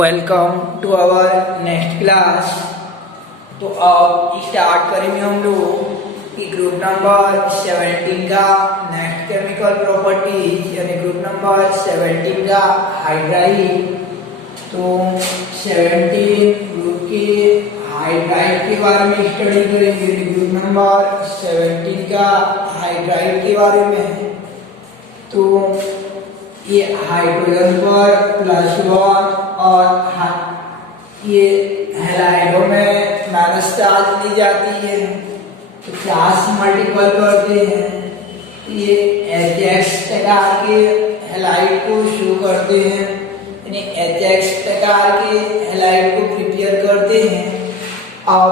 Welcome to our next class. तो अब start करेंगे हम लोग कि ग्रुप नंबर 17 का नेक्स्ट केमिकल प्रॉपर्टीज यानी ग्रुप नंबर 17 का हाइड्राइड। तो 17 ग्रुप के हाइड्राइड के बारे में स्टडी करेंगे। ग्रुप नंबर 17 का हाइड्राइड के बारे में तो ये हाइड्रोजन पर +1 और ये हैलाइडों में माइनस चार्ज ली जाती है तो चार्ज मल्टीपल करते हैं। ये Hx प्रकार के हैलाइड को शो करते हैं यानी Hx प्रकार के हैलाइड को प्रिपेयर करते हैं। अब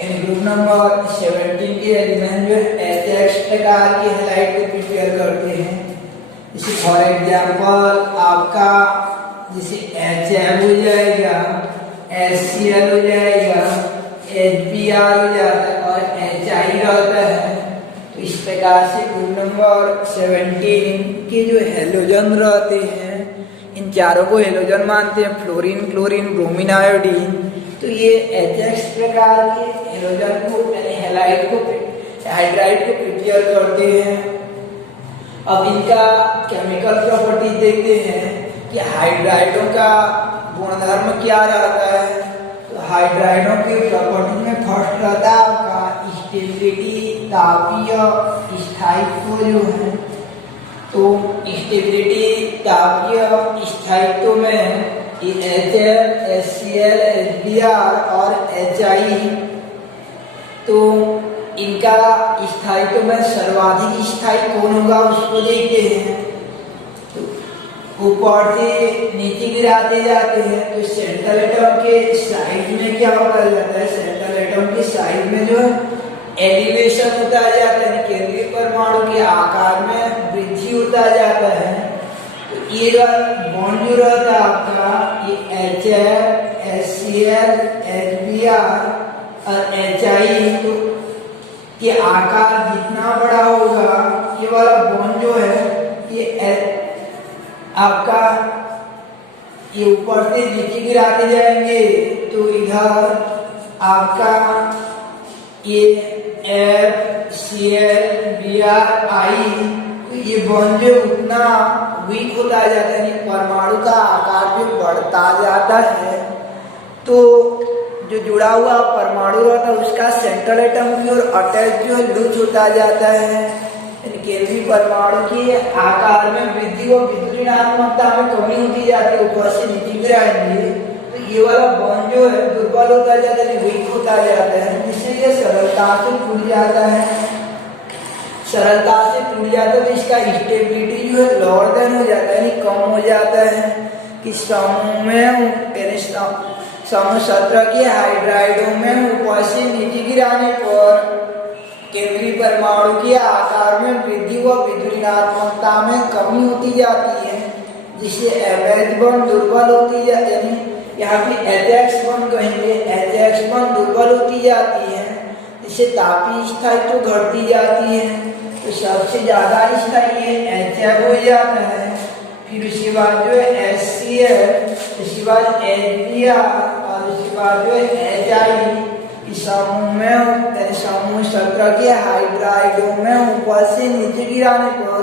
इन ग्रुप नंबर 17 के एलिमेंट जो Hx प्रकार के हैलाइड को प्रिपेयर करते हैं। जैसे फॉर एग्जाम्पल आपका जैसे HF हो जाएगा, HCl हो जाएगा, HBr हो जाता है और HI रहता है। तो इस प्रकार से ग्रुप नंबर 17 के जो हेलोजन रहते हैं इन चारों को हेलोजन मानते हैं, फ्लोरीन, क्लोरीन, ब्रोमीन, आयोडीन। तो ये Hx प्रकार के हेलोजन को यानी हैलाइड को हाइड्राइड को प्रिपेयर करते हैं। अब इनका केमिकल प्रॉपर्टी देखते हैं कि हाइड्राइडों का गुणधर्म क्या रहता है। तो हाइड्राइडों की प्रॉपर्टी में फर्स्ट रहता है आपका स्टेबिलिटी, तापीय स्थायित्व जो है। तो स्टेबिलिटी, तापीय स्थायित्व में HF, HCl, HBr और HI तो इनका स्थायित्व में सर्वाधिक स्थायी कौन होगा उसको देखते हैं। तो ऊपर से नीचे गिराते जाते हैं तो सेंट्रल एटम के साइड में क्या होता जाता है, सेंट्रल एटम के साइड में जो एलिवेशन होता जाता है, केंद्रीय परमाणु के आकार में वृद्धि होता जाता है। तो ये बॉन्ड जो रहता है आपका ये HF, HCl, HBr और HI तो ये आकार जितना बड़ा होगा ये वाला बॉन्ड जो है ये आपका ये ऊपर से नीचे गिराते जाएंगे तो इधर आपका ये FCl, Br, I तो ये बॉन्ड जो उतना वीक होता जाता है, परमाणु का आकार जो बढ़ता जाता है। तो जो जुड़ा हुआ परमाणु रहता है उसका सेंट्रल एटम की ओर अटैच जो लूज होता जाता है। केंद्रीय परमाणु के आकार में वृद्धि और विद्युतीनात्मकता में कमी होती जाती है। ऊपर से नीचे गिराएंगे तो ये वाला बॉन्ड जो है दुर्बल होता जाता है, वीक होता जाता है, जिससे ये सरलता से टूट जाता है। सरलता से टूट जाता है तो इसका स्टेबिलिटी जो है लोअर देन हो जाता है यानी कम हो जाता है। कि समूह में समूह 17 के हाइड्राइडों में ऊपर से नीचे गिराने पर केंद्रीय परमाणु के आकार में वृद्धि व विद्युतीनात्मकता में कमी होती जाती है, जिससे एवरेज बॉन्ड दुर्बल होती जाती है। यहाँ पे Hx बॉन्ड कहेंगे, Hx बॉन्ड दुर्बल होती जाती है, जिससे तापीय स्थायित्व तो घटती जाती है। तो सबसे ज्यादा स्थायी HF हो जाता है, फिर उसके बाद जो है HCl, उसके बाद HBr और उसके बाद जो है HI। इस समूह में समूह 17 के हाइड्राइडों में ऊपर से नीचे गिराने पर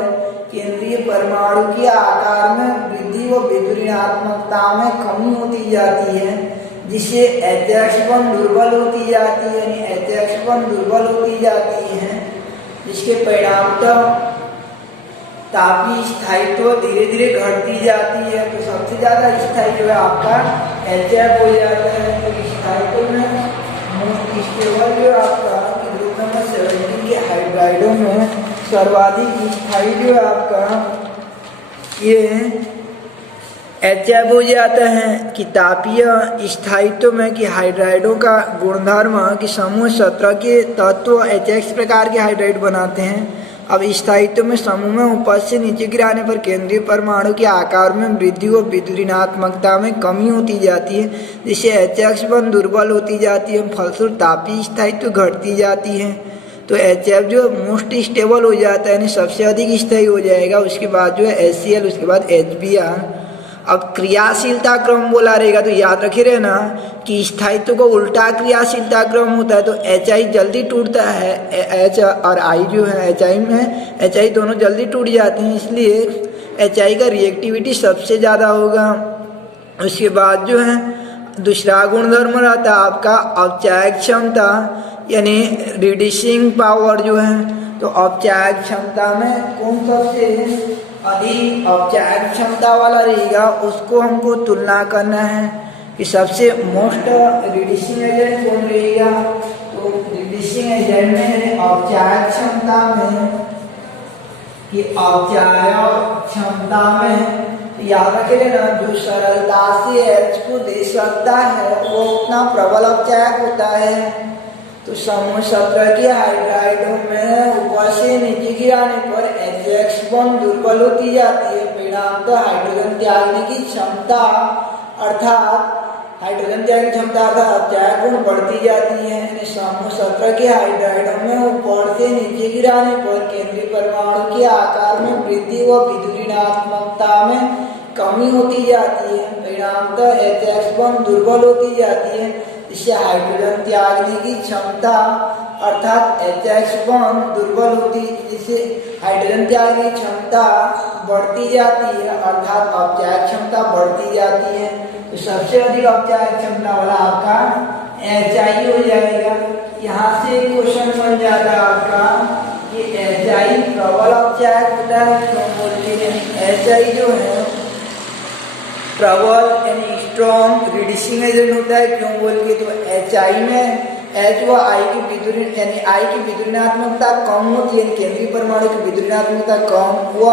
केंद्रीय परमाणु के आकार में वृद्धि व विद्युतीनात्मकता में कमी होती जाती है, जिससे Hx बॉन्ड दुर्बल होती जाती है यानी Hx बॉन्ड दुर्बल होती जाती है, जिसके परिणामतः तापीय स्थायित्व धीरे धीरे घटती जाती है। तो सबसे ज्यादा स्थायी जो है आपका HF हो जाता है। तो स्थायित्व में मोस्ट स्टेबल जो आपका ग्रुप नंबर 17 के हाइड्राइडों में सर्वाधिक स्थायी जो है आपका ये HF हो जाता है। कि तापीय स्थायित्व में कि हाइड्राइडों का गुणधर्म कि समूह 17 के तत्व Hx प्रकार के हाइड्राइड बनाते हैं। अब स्थायित्व में समूह में ऊपर से नीचे गिराने पर केंद्रीय परमाणु के आकार में वृद्धि व विद्युतीनात्मकता में कमी होती जाती है, जिससे Hx बॉन्ड दुर्बल होती जाती है, फलस्वरूप तापीय स्थायित्व घटती जाती है। तो HF जो मोस्ट स्टेबल हो जाता है यानी सबसे अधिक स्थायी हो जाएगा। उसके बाद जो है HCl, उसके बाद HBr अब क्रियाशीलता क्रम बोला रहेगा तो याद रखे रहे ना कि स्थायित्व को उल्टा क्रियाशीलता क्रम होता है तो एच आई जल्दी टूटता है, एच और आई जो है एच आई में एच आई दोनों जल्दी टूट जाते हैं, इसलिए एच आई का रिएक्टिविटी सबसे ज़्यादा होगा। उसके बाद जो है दूसरा गुणधर्म रहता है आपका औपचारिक क्षमता यानी रिड्यूसिंग पावर जो है। तो औपचारिक क्षमता में कौन सबसे अधिक औपचारिक क्षमता वाला रहेगा उसको हमको तुलना करना है कि सबसे मोस्ट रिड्यूसिंग एजेंट कौन रहेगा। तो रिड्यूसिंग एजेंट में औपचारिक क्षमता में कि औपचारिक क्षमता में याद रखे ना जो सरलता से एच को दे सकता है वो उतना प्रबल औपचारिक होता है। तो समूह 17 के हाइड्राइडों में ऊपर से नीचे गिराने पर एच बॉन्ड दुर्बल होती जाती है, परिणाम तो हाइड्रोजन त्यागने की क्षमता अर्थात हाइड्रोजन त्यागने की क्षमता अर्थात औपचारिक गुण बढ़ती जाती है। समूह 17 के हाइड्राइडों में ऊपर से नीचे गिराने पर केंद्रीय परमाणु के आकार में वृद्धि व विद्युतीनात्मकता में कमी होती जाती है, परिणाम तो एच बॉन्ड दुर्बल होती जाती है, इससे हाइड्रोजन त्यागने की क्षमता अर्थात एच बॉन्ड दुर्बल होती जिससे हाइड्रोजन त्यागने की क्षमता बढ़ती जाती है अर्थात औपचारिक क्षमता बढ़ती जाती है। तो सबसे अधिक औपचारिक क्षमता वाला आपका एच आई हो जाएगा। यहाँ से क्वेश्चन बन जाता है आपका कि एच आई प्रबल औपचारिक होता है, क्यों बोलते हैं एच आई जो है प्रबल यानी स्ट्रॉन्ग रिड्यूसिंग एजेंट होता है, क्यों बोल के तो एच आई में एच व आई की विद्युत यानी आई की विद्युतीनात्मकता कम होती है, केंद्रीय परमाणु की विद्युतीनात्मकता कम व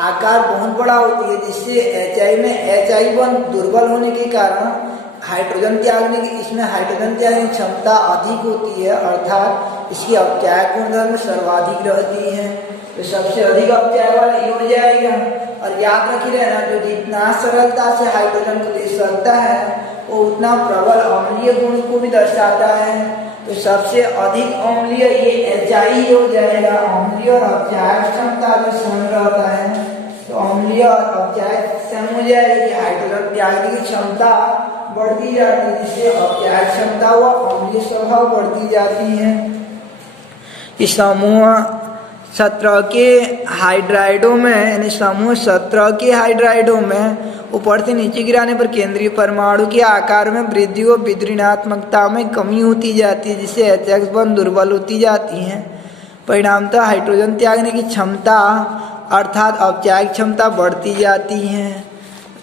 आकार बहुत बड़ा होती है, जिससे एच आई में एच आई बॉन्ड दुर्बल होने के कारण हाइड्रोजन त्यागने की इसमें हाइड्रोजन त्यागने की क्षमता अधिक होती है अर्थात इसकी औपचारिक गुणधर्म सर्वाधिक रहती है। तो सबसे अधिक औपचारिक वाला ये हो जाएगा। और याद रखिए रहना जो जितना सरलता से हाइड्रोजन को दे सकता है वो उतना प्रबल अम्लीय गुण को भी दर्शाता है। तो सबसे अधिक अम्लीय ये एच आई हो जाएगा। अम्लीय और औपचारिक क्षमता जो सम रहता है तो अम्लीय और औपचारिक सम हो जाएगी, हाइड्रोजन त्यागने की क्षमता बढ़ती जाती है जिससे औपचारिक क्षमता व अम्लीय स्वभाव बढ़ती जाती है। इस समूह 17 के हाइड्राइडों में यानी समूह 17 के हाइड्राइडों में ऊपर से नीचे गिराने पर केंद्रीय परमाणु के आकार में वृद्धि व विद्युतीनात्मकता में कमी होती जाती है जिससे एच बॉन्ड दुर्बल होती जाती है, परिणामतः हाइड्रोजन त्यागने की क्षमता अर्थात औपचारिक क्षमता बढ़ती जाती है।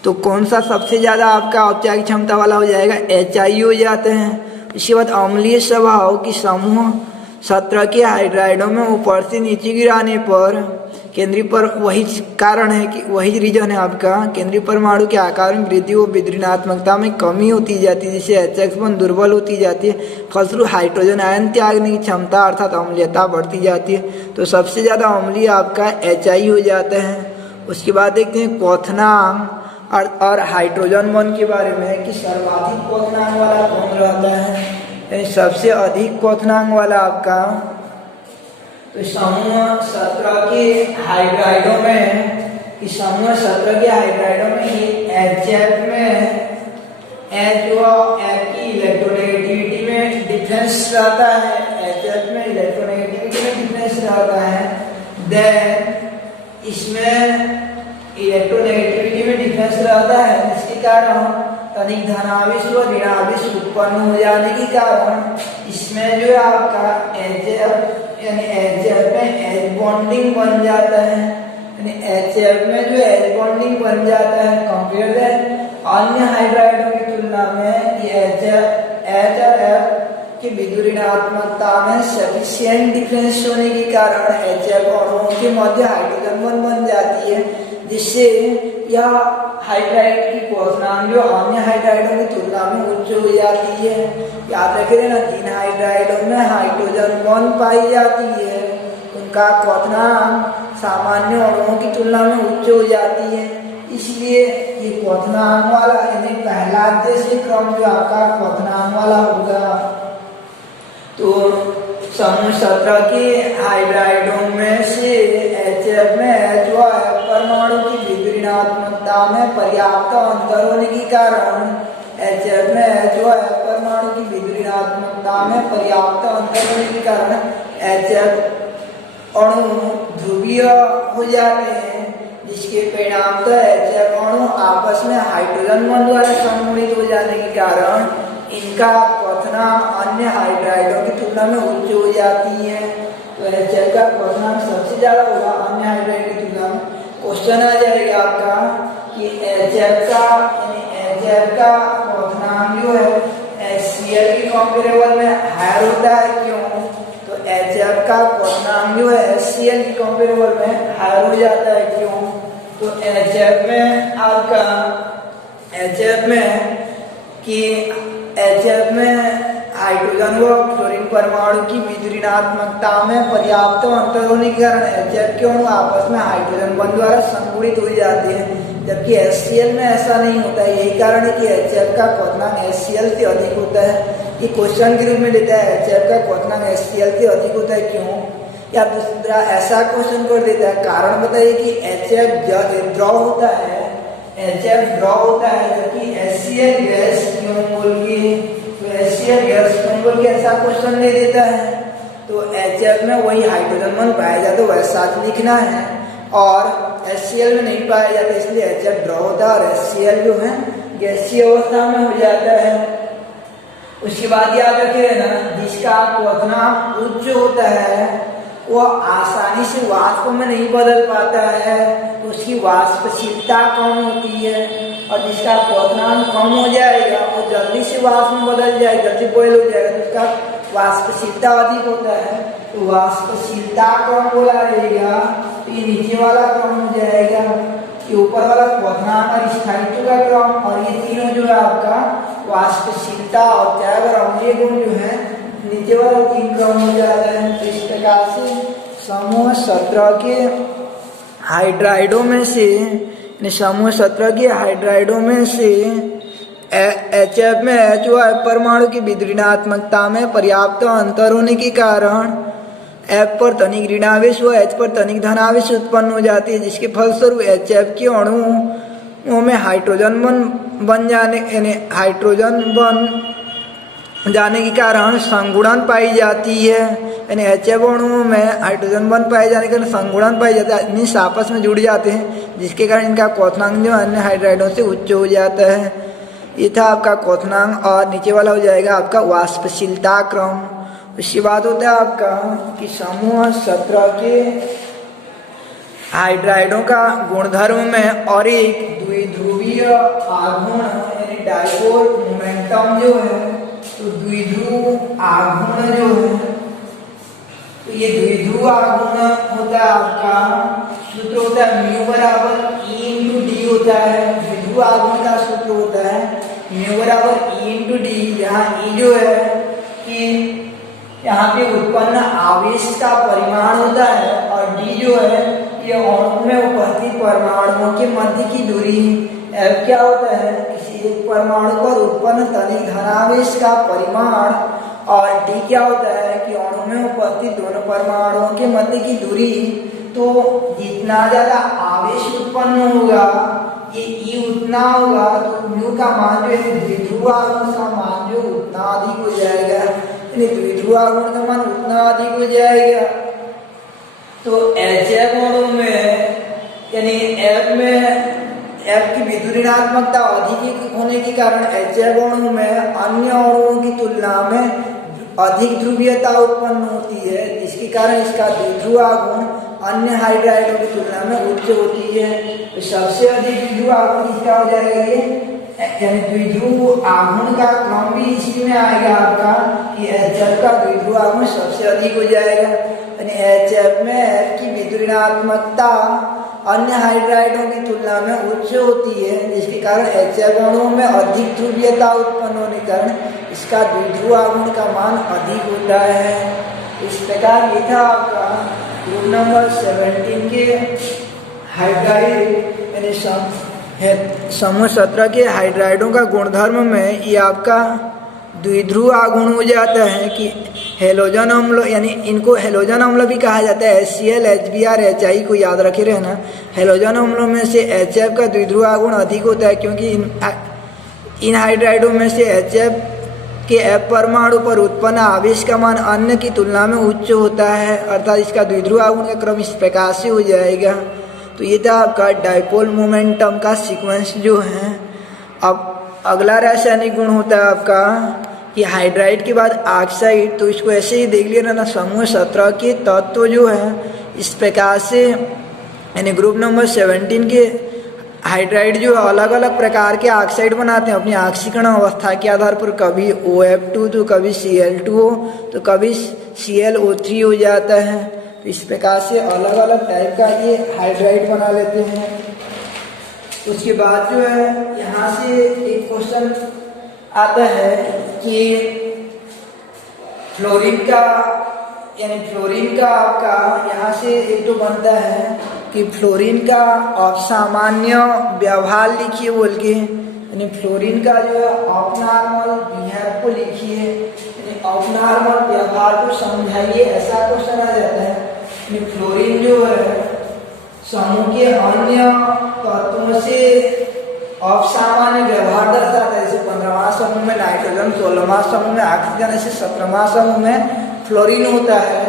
तो कौन सा सबसे ज़्यादा आपका औपचारिक क्षमता वाला हो जाएगा एच आई हो जाते हैं। इसके बाद अम्लीय स्वभाव की समूह 17 के हाइड्राइडों में ऊपर से नीचे गिराने पर केंद्रीय पर वही कारण है कि वही रीजन है आपका केंद्रीय परमाणु के आकार में वृद्धि व विद्युतीनात्मकता में कमी होती जाती है जिससे एच बॉन्ड दुर्बल होती जाती है, फलस्वरूप हाइड्रोजन आयन त्यागने की क्षमता अर्थात अम्लीयता बढ़ती जाती है। तो सबसे ज़्यादा अम्लीय आपका एच आई हो जाता है। उसके बाद देखते हैं क्वथनांक और हाइड्रोजन बॉन्ड के बारे में कि सर्वाधिक क्वथनांक वाला कौन रहता है। सबसे अधिक क्वथनांक वाला आपका तो समूह 17 के हाइड्राइडों में इस समूह 17 के हाइड्राइडों में एच में एच व एफ की इलेक्ट्रोनेगेटिविटी में डिफरेंस रहता है, एच में इलेक्ट्रोनेगेटिविटी में डिफरेंस रहता है, देन इसमें इलेक्ट्रोनेगेटिविटी में डिफरेंस रहता है जिसके कारण तनिक धनावेश व ऋणावेश उत्पन्न हो जाने के कारण इसमें जो है आपका एच यानी एच में एच बॉन्डिंग बन जाता है, यानी एच में जो एच बॉन्डिंग बन जाता है कंपेयर दैट अन्य हाइड्राइडों की तुलना में ये एच और एफ की विद्युतीनात्मकता में सफिशिएंट डिफरेंस होने के कारण एच अणुओं के मध्य हाइड्रोजन बॉन्ड बन जाती है जिससे यह हाइड्राइड की क्वथनांक जो अन्य हाइड्राइडों की तुलना में उच्च हो जाती है। याद रखें ना 3 हाइड्राइडों में हाइड्रोजन बॉन्ड पाई जाती है, उनका क्वथनांक सामान्य अणुओं की तुलना में उच्च हो जाती है, इसलिए ये क्वथनांक वाला यानी पहला अध्ययन क्रम जो आपका क्वथनांक वाला होगा। तो समूह 17 के हाइड्राइडों में से एच में एच परमाणु की विद्युतीनात्मकता विद्युतीनात्मकता में पर्याप्त अंतर होने के कारण HF में जो है परमाणु की विद्युतीनात्मकता में पर्याप्त अंतर होने के कारण HF अणु ध्रुवीय हो जाते हैं, जिसके परिणाम तो HF अणु आपस में हाइड्रोजन बॉन्ड द्वारा सम्मिलित हो जाने के कारण इनका क्वथनांक अन्य हाइड्राइडों की तुलना में उच्च हो जाती है। तो HF का क्वथनांक सबसे ज्यादा होगा अन्य हाइड्राइड की तुलना में। क्वेश्चन आ जाएगा आपका कि HF का क्वथनांक जो है HCl की कंपेरेबल में हायर होता है, क्यों? तो HF का क्वथनांक जो है HCl की कंपेरेबल में हायर हो जाता है, क्यों? तो HF में हाइड्रोजन व क्लोरीन परमाणु की विद्युतीनात्मकता में पर्याप्त अंतर होने के कारण HF के अणु आपस में हाइड्रोजन बॉन्ड द्वारा संगुणित हो जाते हैं, जबकि HCl में ऐसा नहीं होता है। यही कारण है कि HF का क्वथनांक HCl से अधिक होता है। ये क्वेश्चन के रूप में देता है HF का क्वथनांक HCl से अधिक होता है, क्यों? या दूसरा ऐसा क्वेश्चन कर देता है, कारण बताइए कि HF ड्रॉ होता है, जबकि HCl गैस क्यों बोलिए, तो HCl गैस क्यों बोल के ऐसा क्वेश्चन दे देता है। तो HF में वही हाइड्रोजन बॉन्ड पाया जाता है वैसा लिखना है, और HCl में नहीं पाया जाता, इसलिए HF ड्रॉ होता है और HCl जो है गैसीय अवस्था में हो जाता है। उसके बाद याद रखिए ना, जिसका क्वथनांक उच्च होता है वो आसानी से वाष्प में नहीं बदल पाता है, तो उसकी वाष्पशीलता कम होती है, और जिसका क्वथनांक कम हो जाएगा वो जल्दी से वाष्प में बदल जाएगा, जल्दी बॉयल हो जाएगा, तो उसका वाष्पशीलता अधिक होता है। तो वाष्पशीलता कम बोला जाएगा, तो ये नीचे वाला कम हो जाएगा, ये ऊपर वाला क्वथनांक और स्थायित्व का क्रम, और ये तीनों जो है आपका वाष्पशीलता और त्याग ये गुण जो है नीचे वाला 3 क्रम हो जाता है। तो इस प्रकार से समूह 17 के हाइड्राइडों में से HF में जो है परमाणु की विद्युतीनात्मकता में पर्याप्त अंतर होने के कारण F पर तनिक ऋणावेश व H पर तनिक धनावेश उत्पन्न हो जाती है, जिसके फलस्वरूप HF के अणुओं में हाइड्रोजन बन जाने के कारण संगुणन पाई जाती है, यानी HF अणुओं में हाइड्रोजन बन पाए जाने के कारण संगुणन पाई जाता है, मीन्स आपस में जुड़ जाते हैं, जिसके कारण इनका क्वथनांक जो अन्य हाइड्राइडों से उच्च हो जाता है। ये था आपका क्वथनांक, और नीचे वाला हो जाएगा आपका वाष्पशीलता क्रम। उसके बाद होता है आपका कि समूह 17 के हाइड्राइडों का गुणधर्म में और एक द्विध्रुवीय आघूर्ण यानी डाइपोल मोमेंटम जो है, तो द्विध्रुव आघूर्ण जो है, तो ये द्विध्रुव आघूर्ण होता है आपका, सूत्र होता है म्यू बराबर E × D होता है। द्विध्रुव आघूर्ण का सूत्र होता है म्यू बराबर E × D। यहाँ E जो है कि यहाँ पे उत्पन्न आवेश का परिमाण होता है, और D जो है ये अणु में उपस्थित परमाणुओं के मध्य की दूरी। F क्या होता है, किसी एक परमाणु पर उत्पन्न तनिक धनावेश का परिमाण, और D क्या होता है कि अणु में उपस्थित दोनों परमाणुओं के मध्य की दूरी। तो जितना ज्यादा आवेश उत्पन्न होगा ये E उतना होगा, तो म्यू का मान जो है द्विध्रुव आघूर्ण का मान जो उतना अधिक हो जाएगा, यानी द्विध्रुव आघूर्ण का मान उतना अधिक हो जाएगा। तो HF अणु में यानी F की विद्युतीनात्मकता अधिक होने के कारण HF अणु में अन्य अणुओं की तुलना में अधिक ध्रुवीयता उत्पन्न होती है, जिसके कारण इसका द्विध्रुव आघूर्ण अन्य हाइड्राइडों की तुलना में उच्च होती है। तो सबसे अधिक द्विध्रुव आघूर्ण इसका हो जाएगा ये, यानी द्विध्रुव आघूर्ण का क्रम भी इसी में आएगा आपका कि HF का द्विध्रुव आघूर्ण सबसे अधिक हो जाएगा, यानी HF में F की विद्युतीनात्मकता अन्य हाइड्राइडों की तुलना में उच्च होती है, जिसके कारण HF अणुओं में अधिक ध्रुवीयता उत्पन्न होने के कारण इसका द्विध्रुव आघूर्ण का मान अधिक होता है। इस प्रकार ये था आपका ग्रुप नंबर 17 के हाइड्राइड यानी समूह 17 के हाइड्राइडों का गुणधर्म में ये आपका द्विध्रुव आघूर्ण हो जाता है कि हेलोजन अम्ल, यानी इनको हेलोजन अम्ल भी कहा जाता है। HCl, HBr, HI को याद रखे रहना। हेलोजन अम्लों में से HF का द्विध्रुव आघूर्ण अधिक होता है, क्योंकि इन हाइड्राइडों में से HF के F परमाणु पर उत्पन्न आवेश का मान अन्य की तुलना में उच्च होता है, अर्थात इसका द्विध्रुव आघूर्ण का क्रम इस प्रकार से हो जाएगा। तो ये था आपका डाइपोल मोमेंटम का सीक्वेंस जो है। अब अगला रासायनिक गुण होता है आपका कि हाइड्राइड के बाद ऑक्साइड। तो इसको ऐसे ही देख लेना ना, समूह 17 के तत्व जो है इस प्रकार से, यानी ग्रुप नंबर 17 के हाइड्राइड जो अलग अलग प्रकार के ऑक्साइड बनाते हैं अपनी ऑक्सीकरण अवस्था के आधार पर। कभी OF2 तो कभी Cl2O तो कभी ClO3 हो जाता है। तो इस प्रकार से अलग अलग टाइप का ये हाइड्राइड बना लेते हैं। उसके बाद जो है यहाँ से एक क्वेश्चन आता है कि फ्लोरीन का, यानी फ्लोरीन का आपका यहाँ से एक तो बनता है कि फ्लोरीन का असामान्य व्यवहार लिखिए बोल के, यानी फ्लोरीन का जो है ऑबनॉर्मल बिहेव को लिखिए, यानी ऑबनॉर्मल व्यवहार को समझाइए, ऐसा क्वेश्चन आ जाता है। यानी फ्लोरीन जो है समूह के अन्य तत्वों से असामान्य व्यवहार दर्शाता है। जैसे 15वां समूह में नाइट्रोजन, 16वां समूह में ऑक्सीजन, ऐसे 17वां समूह में फ्लोरीन होता है।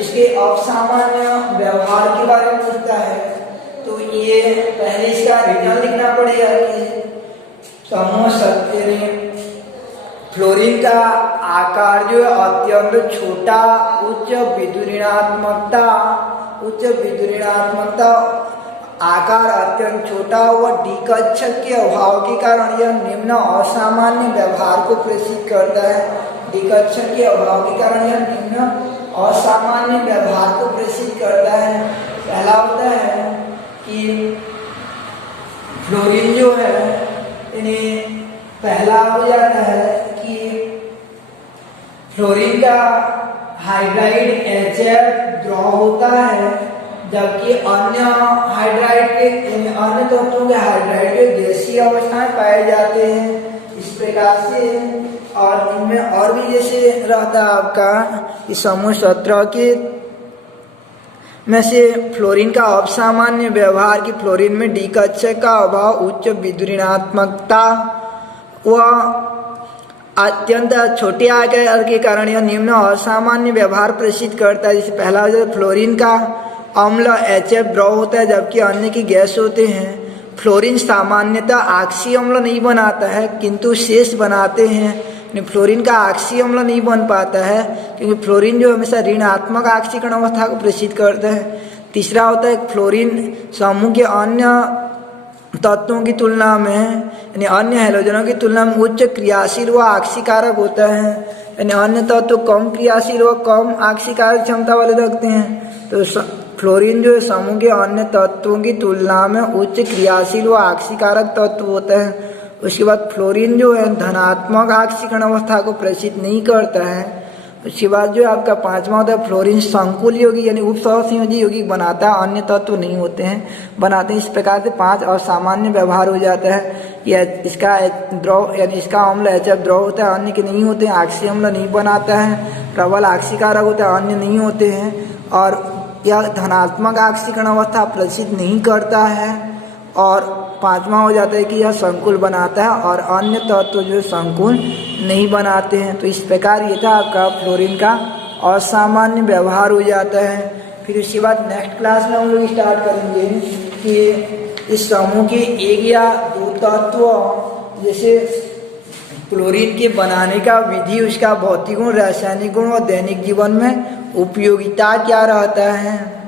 इसके असामान्य व्यवहार के बारे में पूछता है। तो ये पहले इसका रीजन लिखना पड़ेगा कि समूह 17 फ्लोरीन का आकार जो है अत्यंत छोटा, उच्च विदुरणात्मकता आकार अत्यंत छोटा व डी कक्षक के अभाव के कारण यह निम्न असामान्य व्यवहार को प्रेषित करता है। डी कक्षक के अभाव के कारण यह निम्न असामान्य व्यवहार को प्रेषित करता है। पहला होता है कि फ्लोरीन जो है, इन्हें पहला हो जाता है कि फ्लोरीन का हाइड्राइड HF द्रव होता है, जबकि अन्य हाइड्राइड के, अन्य तत्वों के हाइड्राइड के गैसीय अवस्था में पाए जाते हैं। इस प्रकार से और इनमें और भी जैसे रहता है आपका कि समूह 17 के में से फ्लोरीन का असामान्य व्यवहार की फ्लोरीन में डी कक्षक का अभाव, उच्च विदुरणात्मकता व अत्यंत छोटे आकार के कारण यह निम्न असामान्य व्यवहार प्रदर्शित करता है। जैसे पहला हो जाता है फ्लोरीन का अम्ल HF द्रव होता है, जबकि अन्य की गैस होते हैं। फ्लोरीन सामान्यतः ऑक्सी अम्ल नहीं बनाता है, किंतु शेष बनाते हैं। फ्लोरीन का ऑक्सी अम्ल नहीं बन पाता है, क्योंकि फ्लोरीन जो हमेशा ऋणात्मक ऑक्सीकरण अवस्था को प्रदर्शित करता है। तीसरा होता है फ्लोरीन समूह के अन्य तत्वों की तुलना में, यानी अन्य हैलोजनों की तुलना में उच्च क्रियाशील व ऑक्सीकारक होता है। यानी अन्य तत्व कम क्रियाशील व कम ऑक्सीकारक क्षमता वाले रखते हैं। तो फ्लोरीन जो है समूह के अन्य तत्वों की तुलना में उच्च क्रियाशील व ऑक्सीकारक तत्व होता है। उसके बाद फ्लोरीन जो है धनात्मक ऑक्सीकरण अवस्था को प्रदर्शित नहीं करता है। उसके बाद जो आपका पांचवा होता है फ्लोरीन संकुल यौगिक, यानी उपसहसंयोजी यौगिक बनाता है, अन्य तत्व नहीं होते हैं, बनाते हैं। इस प्रकार से 5 असामान्य व्यवहार हो जाता है। यह इसका द्रव, यानी इसका अम्ल HF द्रव होता है, अन्य के नहीं होते हैं। ऑक्सी अम्ल नहीं बनाता है, प्रबल ऑक्सीकारक होता है, अन्य नहीं होते हैं। और यह धनात्मक ऑक्सीकरण अवस्था प्रदर्शित नहीं करता है। और पांचवा हो जाता है कि यह संकुल बनाता है और अन्य तत्व जो संकुल नहीं बनाते हैं। तो इस प्रकार ये था आपका फ्लोरीन का असामान्य व्यवहार हो जाता है। फिर उसके बाद नेक्स्ट क्लास में हम लोग स्टार्ट करेंगे कि इस समूह के एक या दो तत्व, जैसे क्लोरीन के बनाने का विधि, उसका भौतिक गुण, रासायनिक गुण और दैनिक जीवन में उपयोगिता क्या रहता है।